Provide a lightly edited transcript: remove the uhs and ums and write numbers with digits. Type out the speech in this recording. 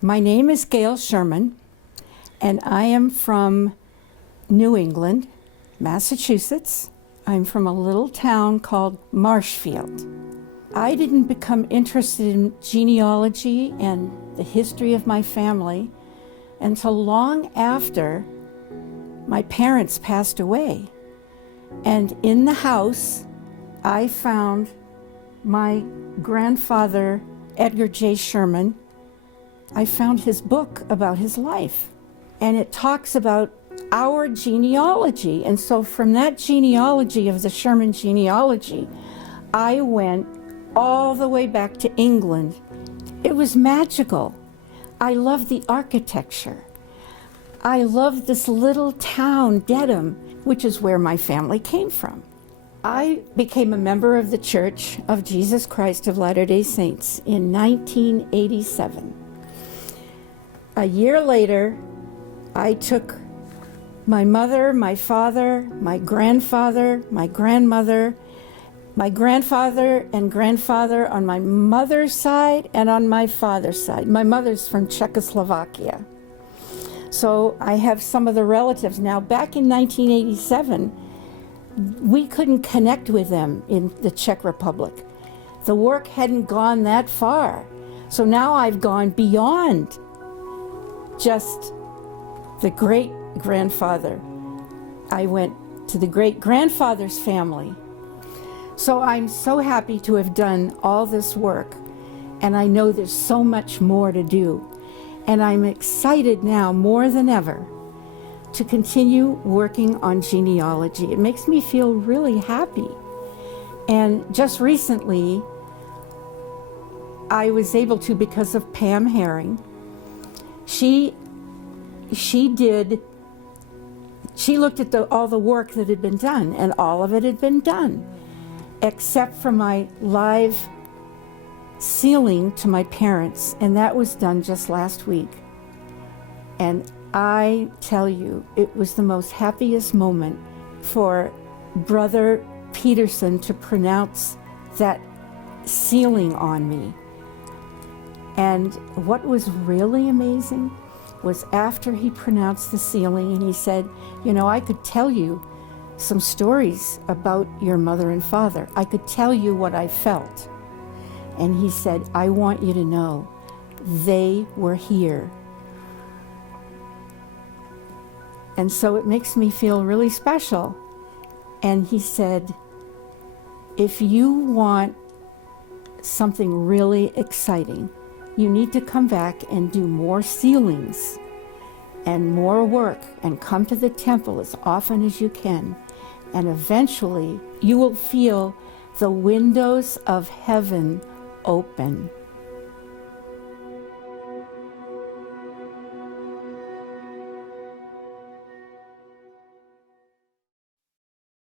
My name is Gail Sherman, and I am from New England, Massachusetts. I'm from a little town called Marshfield. I didn't become interested in genealogy and the history of my family until long after my parents passed away. And in the house, I found my grandfather, Edgar J. Sherman. I found his book about his life, and it talks about our genealogy. And so from that genealogy of the Sherman genealogy, I went all the way back to England. It was magical. I loved the architecture. I loved this little town, Dedham, which is where my family came from. I became a member of the Church of Jesus Christ of Latter-day Saints in 1987. A year later, I took my mother, my father, my grandfather, my grandmother, my grandfather and grandfather on my mother's side and on my father's side. My mother's from Czechoslovakia. So I have some of the relatives. Now, back in 1987, we couldn't connect with them in the Czech Republic. The work hadn't gone that far. So now I've gone beyond just the great-grandfather. I went to the great-grandfather's family. So I'm so happy to have done all this work, and I know there's so much more to do. And I'm excited now more than ever to continue working on genealogy. It makes me feel really happy. And just recently, I was able to, because of Pam Herring, she looked at all the work that had been done, and all of it had been done, except for my live sealing to my parents, and that was done just last week. And I tell you, it was the most happiest moment for Brother Peterson to pronounce that sealing on me. And what was really amazing was after he pronounced the sealing, and he said, you know, I could tell you some stories about your mother and father. I could tell you what I felt. And he said, I want you to know they were here. And so it makes me feel really special. And he said, if you want something really exciting, you need to come back and do more sealings and more work and come to the temple as often as you can. And eventually you will feel the windows of heaven open.